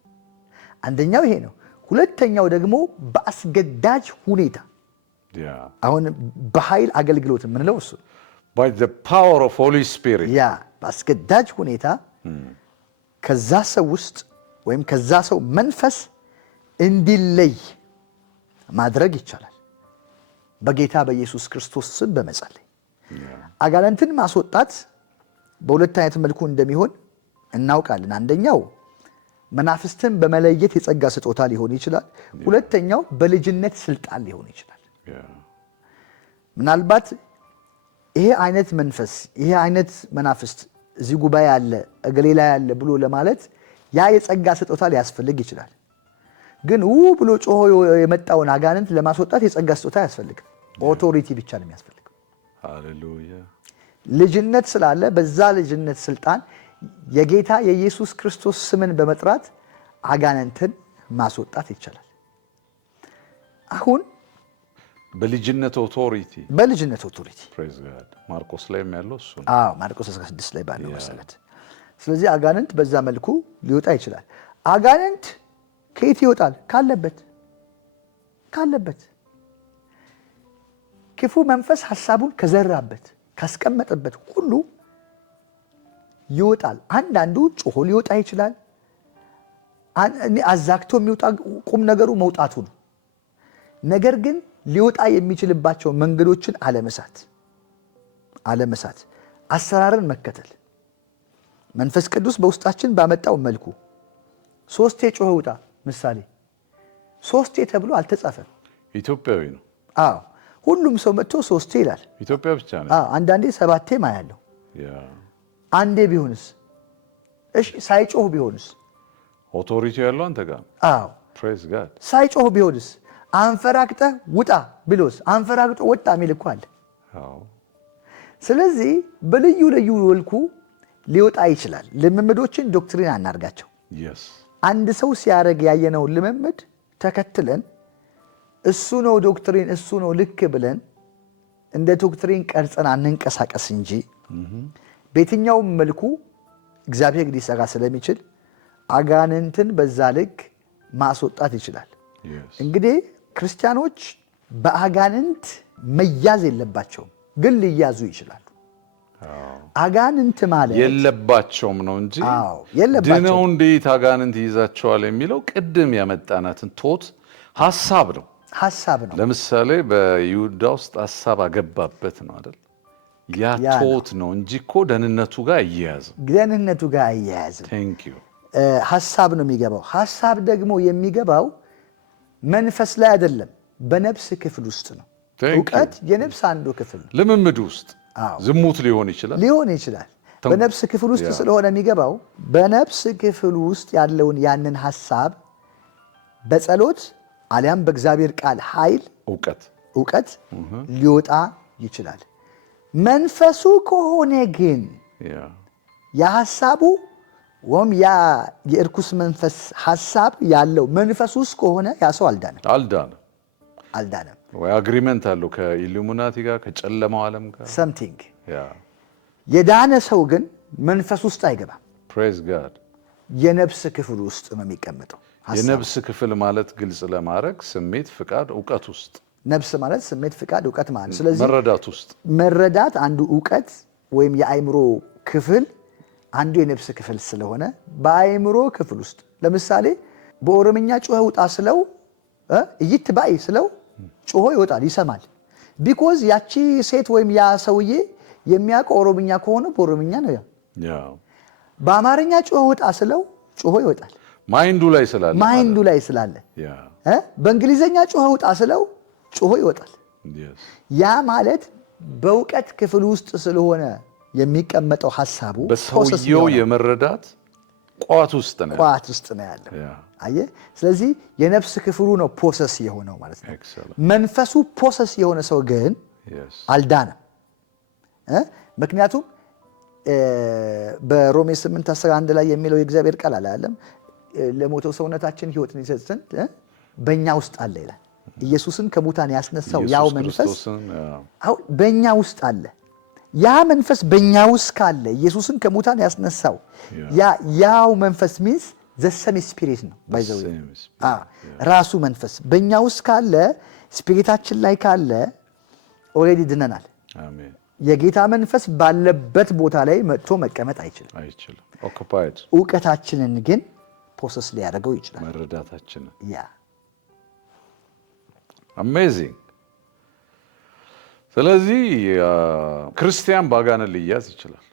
አንደኛው ይሄ ነው። ሁለተኛው ደግሞ በአስገዳጅ ሁኔታ አሁን በኃይል አገልግሎት የምንለው እሱ by the power of Holy Spirit ያ በአስገዳጅ ሁኔታ ከዛ ሰው ውስጥ ወይም ከዛ ሰው መንፈስ እንዲለይ ማድረግ ይቻላል በጌታ በኢየሱስ ክርስቶስ ስም በመጸለይ። አጋንንትን ማስወጣት በሁለት አይነት መልኩ እንደሚሆን እናውቃለን። አንደኛው መናፍስትን በመለየት የጸጋ ስጦታ ሊሆን ይችላል። ሁለተኛው በልጅነት ስልጣን ሊሆን ይችላል። ምናልባት ይሄ አይነት መንፈስ ይሄ አይነት መናፍስት እዚህ ጉባኤ ያለ እገሌ ላይ ያለ ብሎ ለማለት ያ የጸጋ ስጦታ ሊያስፈልግ ይችላል። ግን ብሎ ጮሆ የመጣውን አጋንንት ለማስወጣት የጸጋ ስጦታ አያስፈልግም። ኦቶሪቲ ብቻ ነው የሚያስፈልገው። ሃሌሉያ። ልጅነት ስላለ በዛ ልጅነት ስልጣን የጌታ የኢየሱስ ክርስቶስ ስምን በመጥራት አጋንንትን ማስወጣት ይቻላል። አሁን በልጅነት ኦቶሪቲ ፕሬዝ ጋድ ማርቆስ ላይም ያለው እሱ ነው። ማርቆስ 16 ላይ ባለው መሰረት። ስለዚህ አጋንንት በዛ መልኩ ሊወጣ ይችላል። አጋንንት ከየት ይወጣል? ካለበት ክፉ መንፈስ ሐሳቡን ከዘራበት ካስቀመጠበት ሁሉ ይወጣል። አንዳንዱ ጮሆ ሊወጣ ይችላል። አዛክቶ የሚወጣ ቁም ነገሩ መውጣቱ ነው። ነገር ግን ሊወጣ የሚችልባቸው መንገዶችን አለመሳት፣ አሰራርን መከተል መንፈስ ቅዱስ በውስጣችን ባመጣው መልኩ ሶስቴ ጮኸ ውጣ። ምሳሌ ሶስቴ ተብሎ አልተጻፈም። ኢትዮጵያዊ ነው። ሁሉም ሰው መጥቶ ሶስቴ ይላል። ኢትዮጵያ ብቻ ነው። አንዳንዴ ሰባቴ ማያለው። አንዴ ቢሆንስ? እሺ ሳይጮህ ቢሆንስ? ኦቶሪቲ ያለው አንተ ጋር። ፕሬዝ ጋድ። ሳይጮህ ቢሆንስ? አንፈራግጠህ ውጣ ብሎስ አንፈራግጦ ወጣ የሚል እኮ አለ። ስለዚህ በልዩ ልዩ መልኩ ሊወጣ ይችላል። ልምምዶችን ዶክትሪን አናርጋቸው። አንድ ሰው ሲያደርግ ያየነውን ልምምድ ተከትለን እሱ ነው ዶክትሪን እሱ ነው ልክ ብለን እንደ ዶክትሪን ቀርጸን አንንቀሳቀስ እንጂ በየትኛውም መልኩ እግዚአብሔር ሊሰራ ስለሚችል አጋንንትን በዛ ልክ ማስወጣት ይችላል። እንግዲህ ክርስቲያኖች በአጋንንት መያዝ የለባቸውም፣ ግን ሊያዙ ይችላሉ። አጋንንት ማለት የለባቸውም ነው እንጂ ድነው እንዴት አጋንንት ይይዛቸዋል የሚለው ቅድም ያመጣናትን ቶት ሐሳብ ነው። ለምሳሌ በይሁዳ ውስጥ ሐሳብ አገባበት ነው አይደል? ያ ቶት ነው እንጂ እኮ ደህንነቱ ጋር አያያዝም። ቴንክ ዩ። ሐሳብ ነው የሚገባው። ሐሳብ ደግሞ የሚገባው መንፈስ ላይ አይደለም፣ በነፍስ ክፍል ውስጥ ነው። እውቀት የነፍስ አንዱ ክፍል ነው። ልምምድ ውስጥ ዝሙት ሊሆን ይችላል። በነፍስ ክፍል ውስጥ ስለሆነ የሚገባው በነፍስ ክፍል ውስጥ ያለውን ያንን ሐሳብ በጸሎት አሊያም በእግዚአብሔር ቃል ኃይል እውቀት ሊወጣ ይችላል። መንፈሱ ከሆነ ግን የሐሳቡ ወይም ያ የእርኩስ መንፈስ ሐሳብ ያለው መንፈስ ውስጥ ከሆነ ያ ሰው አልዳነም። ወይ አግሪመንት አለው ከኢሉሚናቲ ጋር ከጨለማው ዓለም ጋር ሰምቲንግ። የዳነ ሰው ግን መንፈስ ውስጥ አይገባም። ፕሬዝ ጋድ። የነፍስ ክፍል ውስጥ ነው የሚቀመጠው። የነፍስ ክፍል ማለት ግልጽ ለማድረግ ስሜት፣ ፍቃድ፣ እውቀት ውስጥ ነፍስ ማለት ስሜት፣ ፍቃድ፣ እውቀት ማለት። ስለዚህ መረዳት አንዱ እውቀት ወይም የአእምሮ ክፍል አንዱ የነፍስ ክፍል ስለሆነ በአእምሮ ክፍል ውስጥ ለምሳሌ በኦሮምኛ ጮኸ ውጣ ስለው እይት ባይ ስለው ጮሆ ይወጣል፣ ይሰማል። ቢኮዝ ያቺ ሴት ወይም ያ ሰውዬ የሚያውቀው ኦሮምኛ ከሆነ በኦሮምኛ ነው። በአማርኛ ጮኸ ውጣ ስለው ጮሆ ይወጣል፣ ማይንዱ ላይ ስላለ። በእንግሊዘኛ ጮኸ ውጣ ስለው ጮሆ ይወጣል። ያ ማለት በእውቀት ክፍል ውስጥ ስለሆነ የሚቀመጠው ሐሳቡ በሰውየው የመረዳት ቋት ውስጥ ነው ያለው። አየህ፣ ስለዚህ የነፍስ ክፍሉ ነው ፖሰስ የሆነው ማለት ነው። መንፈሱ ፖሰስ የሆነ ሰው ግን አልዳነም። ምክንያቱም በሮሜ 8:11 ላይ የሚለው የእግዚአብሔር ቃል አላለም ለሞተው ሰውነታችን ሕይወትን ይሰጥ ዘንድ በእኛ ውስጥ አለ ይላል። ኢየሱስን ከሙታን ያስነሳው ያው መንፈስ በእኛ ውስጥ አለ። ያ መንፈስ በእኛ ውስጥ ካለ ኢየሱስን ከሙታን ያስነሳው ያው መንፈስ ሚንስ ዘ ሰም ስፒሪት ነው። ባይዘው ራሱ መንፈስ በእኛ ውስጥ ካለ ስፒሪታችን ላይ ካለ ኦልሬዲ ድነናል። አሜን። የጌታ መንፈስ ባለበት ቦታ ላይ መጥቶ መቀመጥ አይችልም። ኦኩፓይድ። ዕውቀታችንን ግን ፕሮሰስ ሊያደርገው ይችላል። መረዳታችንን ያ አሜዚንግ። ስለዚህ ክርስቲያን ባጋነን ሊያዝ ይችላል።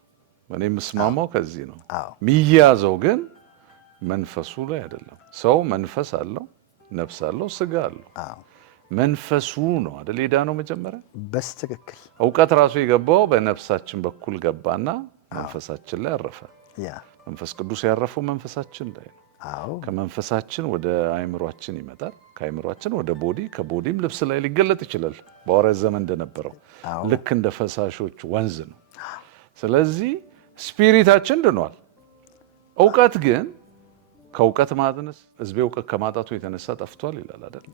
እኔ የምስማማው ከዚህ ነው። የሚያዘው ግን መንፈሱ ላይ አይደለም። ሰው መንፈስ አለው፣ ነፍስ አለው፣ ስጋ አለው። መንፈሱ ነው አይደል? የዳነው መጀመሪያ በስትክክል ዕውቀት ራሱ የገባው በነፍሳችን በኩል ገባና መንፈሳችን ላይ አረፈ። መንፈስ ቅዱስ ያረፈው መንፈሳችን ላይ ነው። ከመንፈሳችን ወደ አእምሯችን ይመጣል፣ ከአእምሯችን ወደ ቦዲ፣ ከቦዲም ልብስ ላይ ሊገለጥ ይችላል። በሐዋርያት ዘመን እንደነበረው ልክ እንደ ፈሳሾች ወንዝ ነው። ስለዚህ ስፒሪታችን ድኗል። ዕውቀት ግን ከዕውቀት ማጥነስ ሕዝቤ ዕውቀት ከማጣቱ የተነሳ ጠፍቷል ይላል አይደል?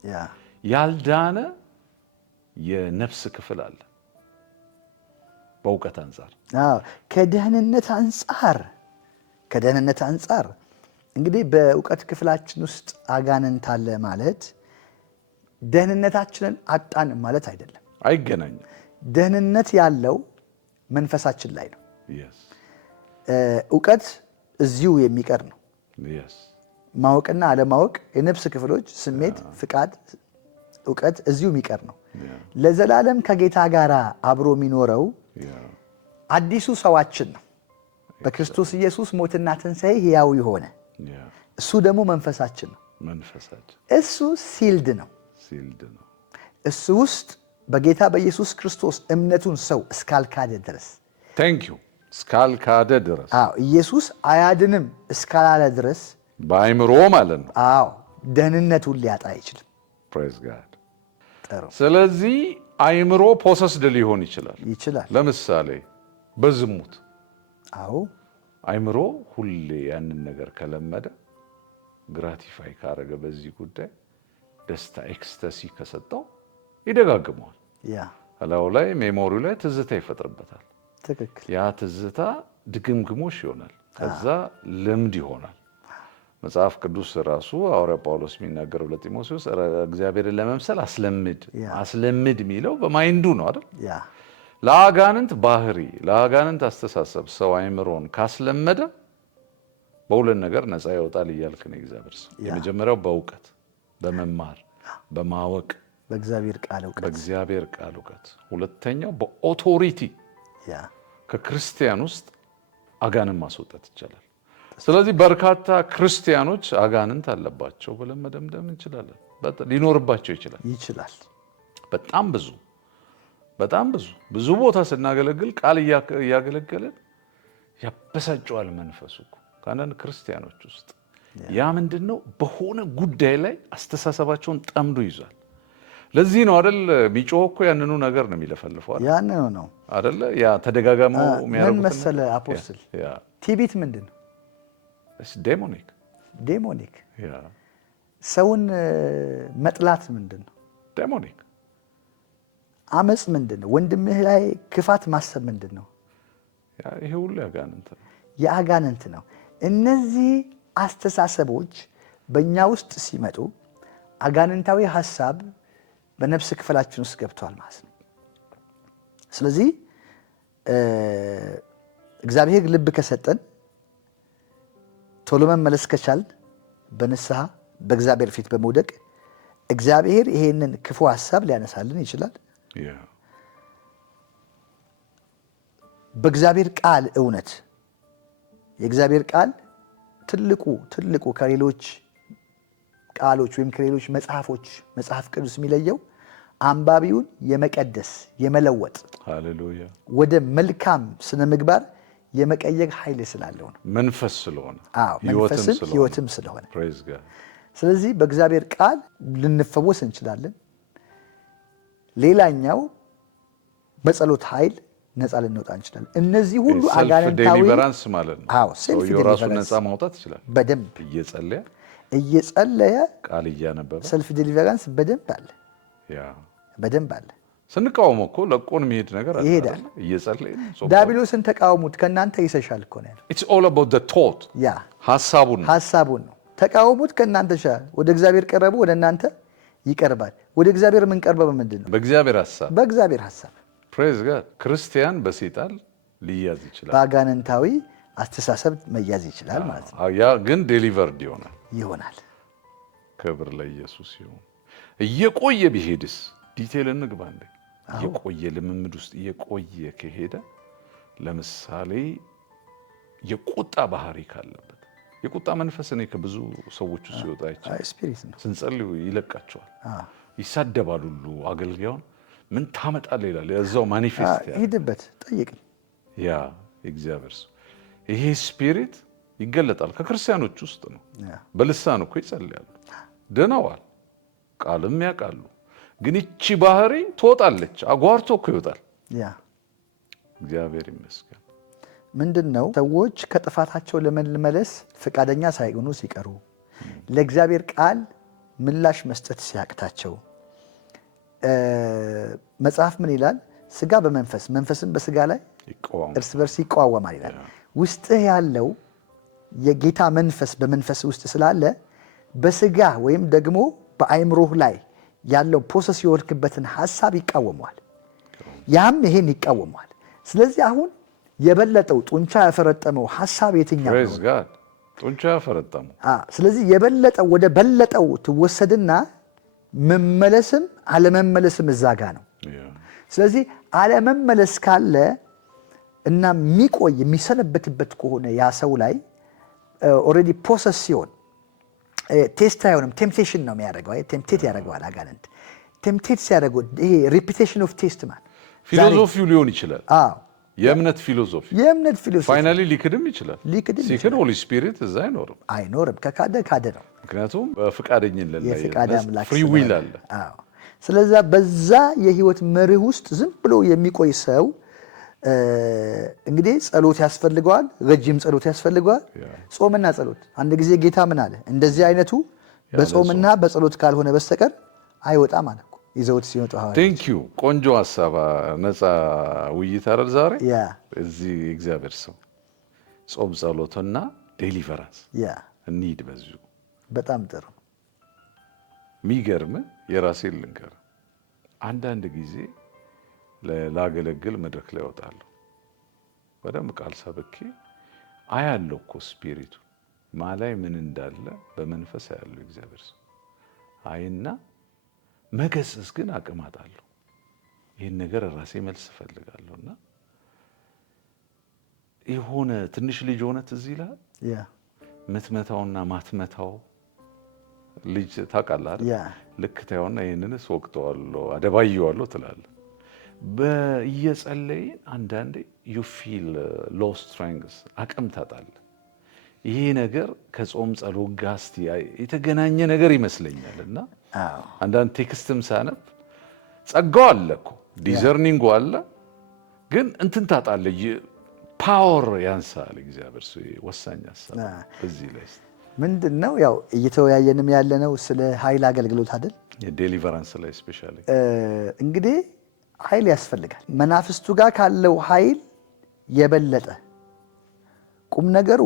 ያልዳነ የነፍስ ክፍል አለ። በዕውቀት አንጻር ከደህንነት አንጻር እንግዲህ በዕውቀት ክፍላችን ውስጥ አጋንንት አለ ማለት ደህንነታችንን አጣን ማለት አይደለም። አይገናኝም። ደህንነት ያለው መንፈሳችን ላይ ነው። ዕውቀት እዚሁ የሚቀር ነው። ማወቅና አለማወቅ፣ የነፍስ ክፍሎች፣ ስሜት፣ ፍቃድ፣ ዕውቀት እዚሁ የሚቀር ነው። ለዘላለም ከጌታ ጋር አብሮ የሚኖረው አዲሱ ሰዋችን ነው። በክርስቶስ ኢየሱስ ሞትና ትንሣኤ ሕያው የሆነ እሱ ደግሞ መንፈሳችን ነው። እሱ ሲልድ ነው። እሱ ውስጥ በጌታ በኢየሱስ ክርስቶስ እምነቱን ሰው እስካልካደ ድረስ ኢየሱስ አያድንም እስካላለ ድረስ በአእምሮ ማለት ነው። ደህንነቱን ሊያጣ አይችልም። ፕሬዝ ጋድ። ስለዚህ አእምሮ ፖሰስድ ሊሆን ይችላል። ለምሳሌ በዝሙት አእምሮ ሁሌ ያንን ነገር ከለመደ ግራቲፋይ ካረገ በዚህ ጉዳይ ደስታ ኤክስተሲ ከሰጠው ይደጋግመዋል። እላዩ ላይ ሜሞሪው ላይ ትዝታ ይፈጥርበታል። ያ ትዝታ ድግምግሞሽ ይሆናል። ከዛ ልምድ ይሆናል። መጽሐፍ ቅዱስ ራሱ ሐዋርያ ጳውሎስ የሚናገረው ለጢሞቴዎስ እግዚአብሔርን ለመምሰል አስለምድ የሚለው በማይንዱ ነው አይደል? ለአጋንንት ባህሪ፣ ለአጋንንት አስተሳሰብ ሰው አእምሮን ካስለመደ በሁለት ነገር ነፃ ይወጣል እያልክ ነው እግዚአብሔር ሰው። የመጀመሪያው በእውቀት በመማር በማወቅ በእግዚአብሔር ቃል እውቀት። ሁለተኛው በኦቶሪቲ ከክርስቲያን ውስጥ አጋንንት ማስወጣት ይቻላል። ስለዚህ በርካታ ክርስቲያኖች አጋንንት አለባቸው ብለን መደምደም እንችላለን። ሊኖርባቸው ይችላል። በጣም ብዙ ቦታ ስናገለግል ቃል እያገለገልን ያበሳጨዋል መንፈሱ ከአንዳንድ ክርስቲያኖች ውስጥ። ያ ምንድን ነው? በሆነ ጉዳይ ላይ አስተሳሰባቸውን ጠምዶ ይዟል። ለዚህ ነው አይደል የሚጮህ እኮ ያንኑ ነገር ነው የሚለፈልፈው ያንኑ ነው አይደል? ያ ተደጋጋሚው የሚያደርጉት ምን መሰለ አፖስትል ቲቢት ምንድን ነው? ዴሞኒክ ሰውን መጥላት ምንድን ነው? ዴሞኒክ አመፅ ምንድን ነው? ወንድምህ ላይ ክፋት ማሰብ ምንድን ነው? ይሄ ሁሉ የአጋንንት ነው። እነዚህ አስተሳሰቦች በእኛ ውስጥ ሲመጡ አጋንንታዊ ሀሳብ በነፍስ ክፍላችን ውስጥ ገብቷል ማለት ነው። ስለዚህ እግዚአብሔር ልብ ከሰጠን ቶሎ መመለስ ከቻል በንስሐ በእግዚአብሔር ፊት በመውደቅ እግዚአብሔር ይሄንን ክፉ ሀሳብ ሊያነሳልን ይችላል። በእግዚአብሔር ቃል እውነት የእግዚአብሔር ቃል ትልቁ ከሌሎች ቃሎች ወይም ከሌሎች መጽሐፍ ቅዱስ የሚለየው አንባቢውን የመቀደስ የመለወጥ ሃሌሉያ ወደ መልካም ስነ ምግባር የመቀየር ኃይል ስላለው ነው። መንፈስ ስለሆነ ህይወትም ስለሆነ ስለዚህ በእግዚአብሔር ቃል ልንፈወስ እንችላለን። ሌላኛው በጸሎት ኃይል ነፃ ልንወጣ እንችላለን። እነዚህ ሁሉ አጋንንታዊ ዲሊቨራንስ ማለት ነው። ሰውየው ራሱን ነፃ ማውጣት ይችላል በደንብ እየጸለየ ቃል እያነበበ ሰልፍ ዲሊቨራንስ በደንብ አለ። ስንቃወመው እኮ ለቆን የሚሄድ ነገር አለ ይሄዳል። እየጸለየ ዲያብሎስን ተቃወሙት ከእናንተ ይሸሻል እኮ ነው ያለው። it's all about the thought ያ ሐሳቡን ነው። ተቃወሙት ከእናንተ ይሸሻል። ወደ እግዚአብሔር ቀረቡ፣ ወደ እናንተ ይቀርባል። ወደ እግዚአብሔር ምን ቀርበው በምንድን ነው? በእግዚአብሔር ሐሳብ። ፕሬዝ ጋድ። ክርስቲያን በሰይጣን ሊያዝ ይችላል፣ በአጋንንታዊ አስተሳሰብ መያዝ ይችላል ማለት ነው። ያ ግን ዴሊቨርድ ይሆናል። ክብር ለኢየሱስ ይሁን። እየቆየ ቢሄድስ ዲቴል እንግባ እንደ እየቆየ ልምምድ ውስጥ እየቆየ ከሄደ ለምሳሌ የቁጣ ባህሪ ካለበት የቁጣ መንፈስ እኔ ከብዙ ሰዎች ውስጥ ሲወጣ ነው ስንጸልይ ይለቃቸዋል። ይሳደባሉ ሁሉ አገልጋዩን ምን ታመጣለህ ይላል። ያዛው ማኒፌስት ሂድበት ጠይቅ። ያ እግዚአብሔር ሰው ይሄ ስፒሪት ይገለጣል። ከክርስቲያኖች ውስጥ ነው። በልሳን እኮ ይጸልያሉ፣ ድነዋል፣ ቃልም ያውቃሉ። ግን እቺ ባህሪ ትወጣለች፣ አጓርቶ እኮ ይወጣል። እግዚአብሔር ይመስገን። ምንድነው ሰዎች ከጥፋታቸው ለመመለስ ፈቃደኛ ሳይሆኑ ሲቀሩ፣ ለእግዚአብሔር ቃል ምላሽ መስጠት ሲያቅታቸው፣ መጽሐፍ ምን ይላል? ስጋ በመንፈስ መንፈስም በስጋ ላይ እርስ በርስ ይቃወማል ይላል። ውስጥህ ያለው የጌታ መንፈስ በመንፈስ ውስጥ ስላለ በስጋ ወይም ደግሞ በአይምሮህ ላይ ያለው ፕሮሰስ የወልክበትን ሐሳብ ይቃወመዋል። ያም ይሄን ይቃወመዋል። ስለዚህ አሁን የበለጠው ጡንቻ ያፈረጠመው ሐሳብ የትኛው ነው? ጡንቻ ያፈረጠመው። ስለዚህ የበለጠው ወደ በለጠው ትወሰድና መመለስም አለመመለስም እዛ ጋ ነው። ስለዚህ አለመመለስ ካለ እና የሚቆይ የሚሰነበትበት ከሆነ ያ ሰው ላይ ኦልሬዲ ፕሮሰስ ሲሆን ቴስት አይሆንም፣ ቴምፕቴሽን ነው የሚያደርገው። ቴምፕቴት ያደርገዋል አጋንንት። ቴምፕቴት ሲያደርገው ይሄ ሪፒቴሽን ኦፍ ቴስት ማለት ፊሎሶፊው ሊሆን ይችላል። የእምነት ፊሎሶፊ ፋይናሊ ሊክድም ይችላል። ሲክድ ሆሊ ስፒሪት እዛ አይኖርም። ከካደ ካደ ነው። ምክንያቱም በፍቃደኝነት ላይ ፍሪ ዊል አለ። ስለዚህ በዛ የህይወት መርህ ውስጥ ዝም ብሎ የሚቆይ ሰው እንግዲህ ጸሎት ያስፈልገዋል፣ ረጅም ጸሎት ያስፈልገዋል። ጾምና ጸሎት። አንድ ጊዜ ጌታ ምን አለ? እንደዚህ አይነቱ በጾምና በጸሎት ካልሆነ በስተቀር አይወጣም አለ እኮ ይዘውት ሲወጡ ሐዋርያት። ቴንክ ዩ። ቆንጆ ሐሳብ፣ ነፃ ውይይት አይደል ዛሬ እዚህ እግዚአብሔር ሰው። ጾም ጸሎትና ዴሊቨራንስ እንሂድ በዚሁ። በጣም ጥሩ። የሚገርም የራሴን ልንገር። አንዳንድ ጊዜ ላገለግል መድረክ ላይ እወጣለሁ። በደንብ ቃል ሰብኬ አያለው እኮ ስፒሪቱ ማላይ ምን እንዳለ በመንፈስ ያለው እግዚአብሔር ሰው አይና መገሰጽ ግን አቅም አጣለሁ። ይህን ነገር ራሴ መልስ እፈልጋለሁና የሆነ ትንሽ ልጅ ሆነ ትዝ ይላል ምትመታውና ማትመታው ልጅ ታውቃለህ አይደል? ልክ ታየውና ይህንንስ ወቅተዋለሁ አደባየዋለሁ ትላለህ። በእየጸለይን አንዳንዴ ዩ ፊል ሎ ስትሬንግስ አቅም ታጣለህ። ይሄ ነገር ከጾም ጸሎት ጋር እስቲ የተገናኘ ነገር ይመስለኛል። እና አንዳንድ ቴክስትም ሳነብ ጸጋው አለ እኮ ዲዘርኒንጉ አለ፣ ግን እንትን ታጣለህ፣ ፓወር ያንሳል። እግዚአብሔር ሰው ወሳኝ ሐሳብ እዚህ ላይ ምንድን ነው ያው እየተወያየንም ያለነው ስለ ኃይል አገልግሎት አይደል? የዴሊቨራንስ ላይ ስፔሻሊ እንግዲህ ኃይል ያስፈልጋል። መናፍስቱ ጋር ካለው ኃይል የበለጠ ቁም ነገሩ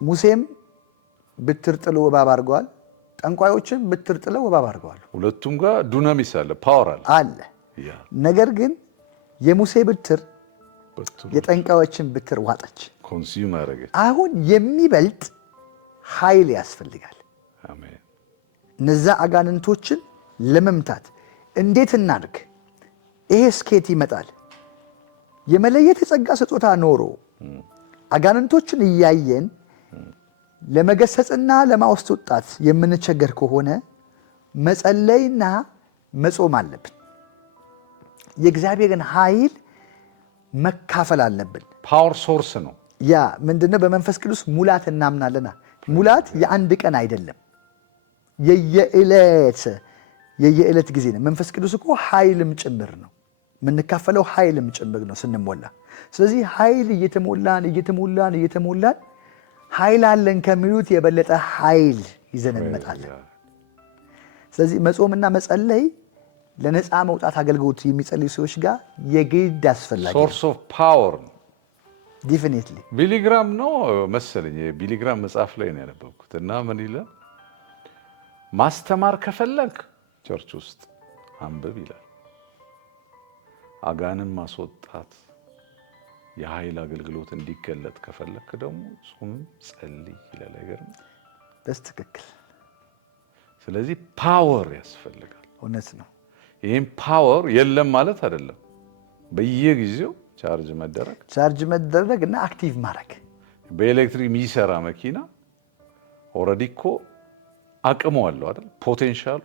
ሙሴም ብትር ጥሎ እባብ አድርገዋል፣ ጠንቋዮችም ብትር ጥለው እባብ አድርገዋል። ሁለቱም ጋር ዱናሚስ አለ፣ ፓወር አለ። ነገር ግን የሙሴ ብትር የጠንቋዮችን ብትር ዋጠች፣ ኮንሱም አደረገች። አሁን የሚበልጥ ኃይል ያስፈልጋል። አሜን። እነዛ አጋንንቶችን ለመምታት እንዴት እናድርግ? ይሄ ስኬት ይመጣል። የመለየት የጸጋ ስጦታ ኖሮ አጋንንቶችን እያየን ለመገሰጽና ለማስወጣት የምንቸገር ከሆነ መጸለይና መጾም አለብን። የእግዚአብሔርን ኃይል መካፈል አለብን። ፓወር ሶርስ ነው። ያ ምንድነው? በመንፈስ ቅዱስ ሙላት እናምናለና ሙላት የአንድ ቀን አይደለም፣ የየዕለት ጊዜ ነው። መንፈስ ቅዱስ እኮ ኃይልም ጭምር ነው። የምንካፈለው ኃይልም ጭምር ነው ስንሞላ። ስለዚህ ኃይል እየተሞላን ኃይል አለን ከሚሉት የበለጠ ኃይል ይዘን እንመጣለን። ስለዚህ መጾምና መጸለይ ለነፃ መውጣት አገልግሎት የሚጸልዩ ሰዎች ጋር የግድ አስፈላጊ ሶርስ ኦፍ ፓወር ነው። ዲፊኒትሊ ቢሊግራም ነው መሰለኝ የቢሊግራም መጽሐፍ ላይ ነው ያነበብኩት እና ምን ይላል ማስተማር ከፈለክ ቸርች ውስጥ አንብብ ይላል። አጋንን ማስወጣት የኃይል አገልግሎት እንዲገለጥ ከፈለክ ደግሞ ጾም ጸልይ ይላል። አይገርም? በትክክል። ስለዚህ ፓወር ያስፈልጋል። እውነት ነው። ይሄን ፓወር የለም ማለት አይደለም። በየጊዜው ቻርጅ መደረግ እና አክቲቭ ማድረግ። በኤሌክትሪክ የሚሰራ መኪና ኦልሬዲ እኮ አቅሙ አለው አይደል? ፖቴንሻል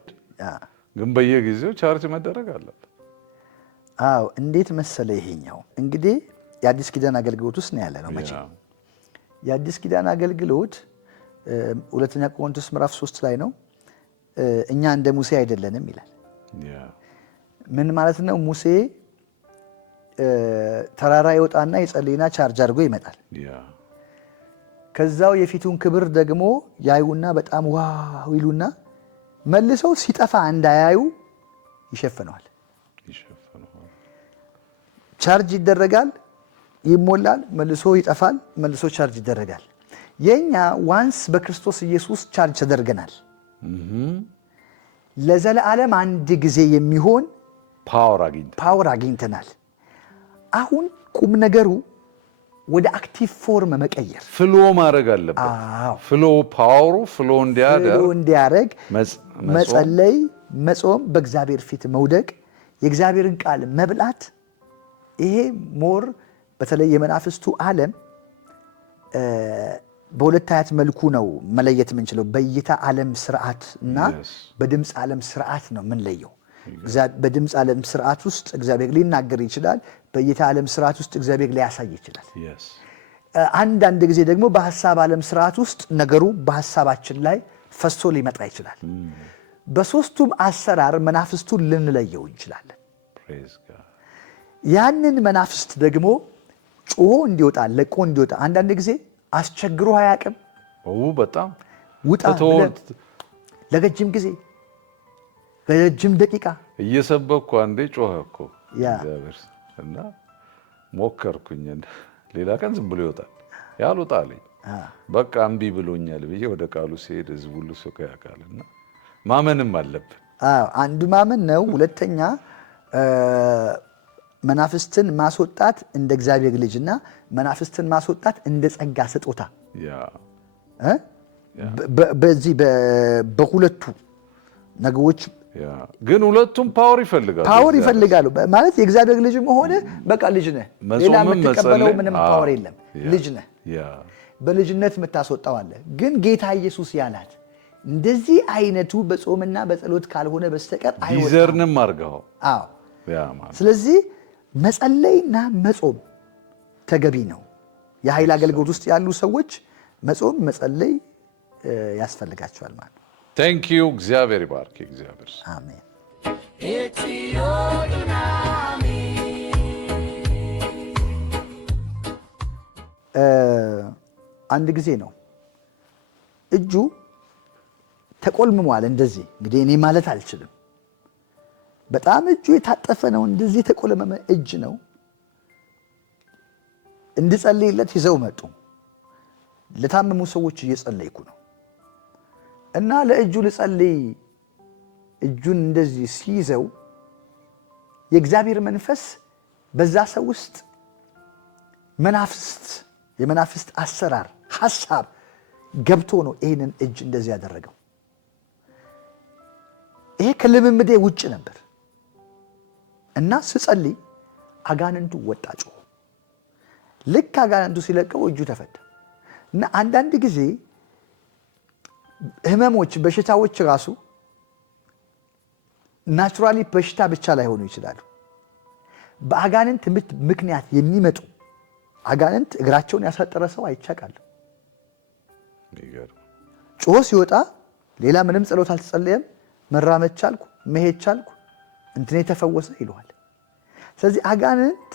ግን በየጊዜው ቻርጅ መደረግ አለበት። አዎ። እንዴት መሰለ ይሄኛው እንግዲህ የአዲስ ኪዳን አገልግሎት ውስጥ ነው ያለ ነው። መቼ የአዲስ ኪዳን አገልግሎት ሁለተኛ ቆሮንቶስ ምዕራፍ 3 ላይ ነው እኛ እንደ ሙሴ አይደለንም ይላል። ምን ማለት ነው? ሙሴ ተራራ ይወጣና የጸለይና ቻርጅ አድርጎ ይመጣል። ከዛው የፊቱን ክብር ደግሞ ያዩና በጣም ዋው ይሉና መልሰው ሲጠፋ እንዳያዩ ይሸፍነዋል። ቻርጅ ይደረጋል፣ ይሞላል፣ መልሶ ይጠፋል፣ መልሶ ቻርጅ ይደረጋል። የኛ ዋንስ በክርስቶስ ኢየሱስ ቻርጅ ተደርገናል። ለዘላለም አንድ ጊዜ የሚሆን ፓወር አግኝተናል። አሁን ቁም ነገሩ ወደ አክቲቭ ፎርም መቀየር ፍሎ ማድረግ አለበት። ፍሎ ፓወሩ ፍሎ እንዲያደርግ መጸለይ፣ መጾም፣ በእግዚአብሔር ፊት መውደቅ፣ የእግዚአብሔርን ቃል መብላት። ይሄ ሞር በተለይ የመናፍስቱ ዓለም በሁለት አይነት መልኩ ነው መለየት የምንችለው። በእይታ ዓለም ስርዓት እና በድምፅ ዓለም ስርዓት ነው የምንለየው። በድምፅ ዓለም ስርዓት ውስጥ እግዚአብሔር ሊናገር ይችላል። በእይታ ዓለም ስርዓት ውስጥ እግዚአብሔር ሊያሳይ ይችላል። አንዳንድ ጊዜ ደግሞ በሐሳብ ዓለም ስርዓት ውስጥ ነገሩ በሐሳባችን ላይ ፈሶ ሊመጣ ይችላል። በሶስቱም አሰራር መናፍስቱን ልንለየው እንችላለን። ያንን መናፍስት ደግሞ ጮሆ እንዲወጣ ለቆ እንዲወጣ አንዳንድ ጊዜ አስቸግሮ አያውቅም። በጣም ውጣ ለረጅም ጊዜ ረጅም ደቂቃ እየሰበኩ አንዴ ጮኸ እኮ እግዚአብሔር እና ሞከርኩኝ። ሌላ ቀን ዝም ብሎ ይወጣል። ያልወጣልኝ በቃ እምቢ ብሎኛል ብዬ ወደ ቃሉ ሲሄድ ህዝቡ ሁሉ ሱቅ ያውቃልና ማመንም አለብን። አንዱ ማመን ነው። ሁለተኛ መናፍስትን ማስወጣት እንደ እግዚአብሔር ልጅና መናፍስትን ማስወጣት እንደ ጸጋ ስጦታ በዚህ በሁለቱ ነገሮች ግን ሁለቱም ፓወር ይፈልጋሉ። ማለት የእግዚአብሔር ልጅ መሆነ በቃ ልጅ ነህ። ሌላ የምትቀበለው ምንም ፓወር የለም። ልጅ ነህ። በልጅነት የምታስወጣው አለ። ግን ጌታ ኢየሱስ ያላት እንደዚህ አይነቱ በጾምና በጸሎት ካልሆነ በስተቀር አይወጣም። ዲዘርንም አድርገው። ስለዚህ መጸለይና መጾም ተገቢ ነው። የኃይል አገልግሎት ውስጥ ያሉ ሰዎች መጾም መጸለይ ያስፈልጋቸዋል ማለት ነው። ታንክ ዩ። እግዚአብሔር ይባርክ። እግዚአብሔር አሜን። አንድ ጊዜ ነው እጁ ተቆልምሟል። እንደዚህ እንግዲህ እኔ ማለት አልችልም። በጣም እጁ የታጠፈ ነው። እንደዚህ የተቆለመመ እጅ ነው። እንድጸልይለት ይዘው መጡ። ለታመሙ ሰዎች እየጸለይኩ ነው እና ለእጁ ልጸልይ እጁን እንደዚህ ሲይዘው የእግዚአብሔር መንፈስ በዛ ሰው ውስጥ የመናፍስት አሰራር ሐሳብ ገብቶ ነው ይህንን እጅ እንደዚህ ያደረገው። ይሄ ከልምምዴ ውጭ ነበር እና ስጸልይ አጋንንቱ ወጣ ጮኸ። ልክ አጋንንቱ ሲለቀው እጁ ተፈታ እና አንዳንድ ጊዜ ህመሞች፣ በሽታዎች ራሱ ናቹራሊ በሽታ ብቻ ላይሆኑ ይችላሉ። በአጋንንት ምክንያት የሚመጡ አጋንንት እግራቸውን ያሳጠረ ሰው አይቻቃለሁ። ጮሆ ሲወጣ ሌላ ምንም ጸሎት አልተጸለየም፣ መራመድ ቻልኩ፣ መሄድ ቻልኩ፣ እንትኔ ተፈወሰ ይለዋል። ስለዚህ አጋንንት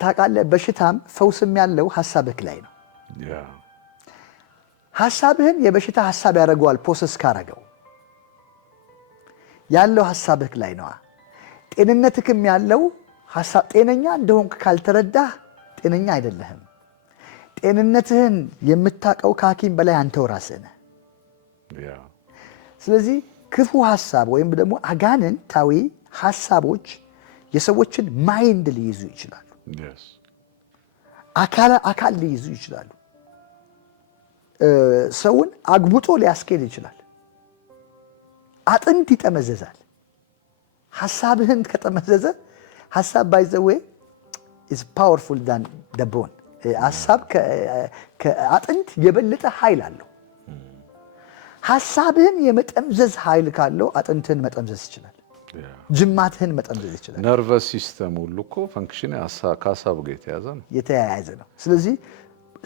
ታውቃለህ፣ በሽታም ፈውስም ያለው ሐሳብህ ላይ ነው። ሐሳብህን የበሽታ ሐሳብ ያደርገዋል ፕሮሰስ ካረገው። ያለው ሐሳብህ ላይ ነው። ጤንነትህም ያለው ሐሳብ ጤነኛ እንደሆንክ ካልተረዳህ ጤነኛ አይደለህም። ጤንነትህን የምታውቀው ከሐኪም በላይ አንተው ራስህ ነህ። ስለዚህ ክፉ ሐሳብ ወይም ደግሞ አጋንንታዊ ሐሳቦች የሰዎችን ማይንድ ሊይዙ ይችላሉ። አካል ሊይዙ ይችላሉ። ሰውን አግቡጦ ሊያስኬድ ይችላል። አጥንት ይጠመዘዛል። ሐሳብህን ከጠመዘዘ ሐሳብ ባይዘዌ is powerful than the bone። ሐሳብ ከአጥንት የበለጠ ኃይል አለው። ሐሳብህን የመጠምዘዝ ኃይል ካለው አጥንትህን መጠምዘዝ ይችላል። ጅማትህን መጠምዘዝ ይችላል። ነርቨስ ሲስተም ሁሉ እኮ ፈንክሽን ከሐሳብ ጋር የተያያዘ ነው። ስለዚህ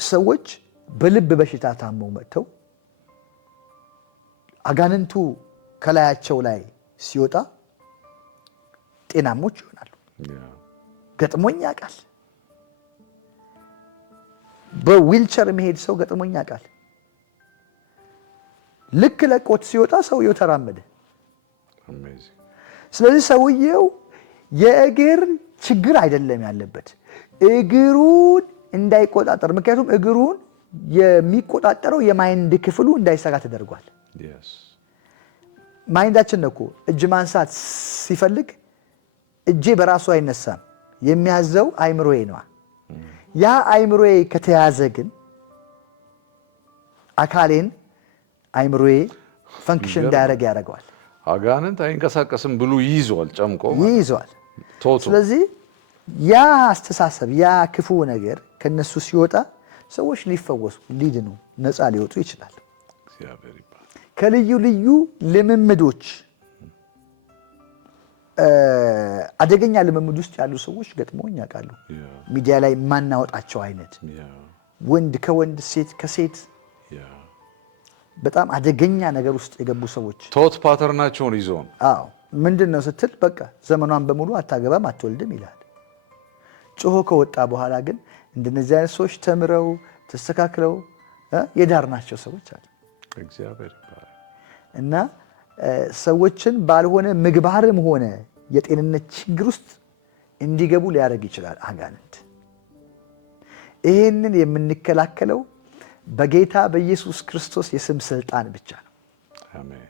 ሰዎች በልብ በሽታ ታመው መጥተው አጋንንቱ ከላያቸው ላይ ሲወጣ ጤናሞች ይሆናሉ። ገጥሞኝ ያውቃል። በዊልቸር የሚሄድ ሰው ገጥሞኝ ያውቃል። ልክ ለቆት ሲወጣ ሰውየው ተራመደ። ስለዚህ ሰውየው የእግር ችግር አይደለም ያለበት፣ እግሩን እንዳይቆጣጠር። ምክንያቱም እግሩን የሚቆጣጠረው የማይንድ ክፍሉ እንዳይሰጋ ተደርጓል። ማይንዳችን እኮ እጅ ማንሳት ሲፈልግ እጄ በራሱ አይነሳም፣ የሚያዘው አይምሮዬ ነው። ያ አይምሮዬ ከተያዘ ግን አካሌን አይምሮዬ ፈንክሽን እንዳያደርግ ያደርገዋል። አጋንንት አይንቀሳቀስም ብሎ ይይዘዋል፣ ጨምቆ ይይዘዋል። ስለዚህ ያ አስተሳሰብ ያ ክፉ ነገር ከነሱ ሲወጣ ሰዎች ሊፈወሱ፣ ሊድኑ፣ ነፃ ሊወጡ ይችላል። ከልዩ ልዩ ልምምዶች አደገኛ ልምምድ ውስጥ ያሉ ሰዎች ገጥሞኝ ያውቃሉ። ሚዲያ ላይ የማናወጣቸው አይነት ወንድ ከወንድ ሴት ከሴት በጣም አደገኛ ነገር ውስጥ የገቡ ሰዎች ቶት ፓተርናቸውን ይዘው አዎ ምንድን ነው ስትል በቃ ዘመኗን በሙሉ አታገባም አትወልድም ይላል። ጮሆ ከወጣ በኋላ ግን እንደነዚህ አይነት ሰዎች ተምረው ተስተካክለው የዳርናቸው ሰዎች አሉ። እግዚአብሔር እና ሰዎችን ባልሆነ ምግባርም ሆነ የጤንነት ችግር ውስጥ እንዲገቡ ሊያደርግ ይችላል አጋንንት። ይህንን የምንከላከለው በጌታ በኢየሱስ ክርስቶስ የስም ስልጣን ብቻ ነው። አሜን።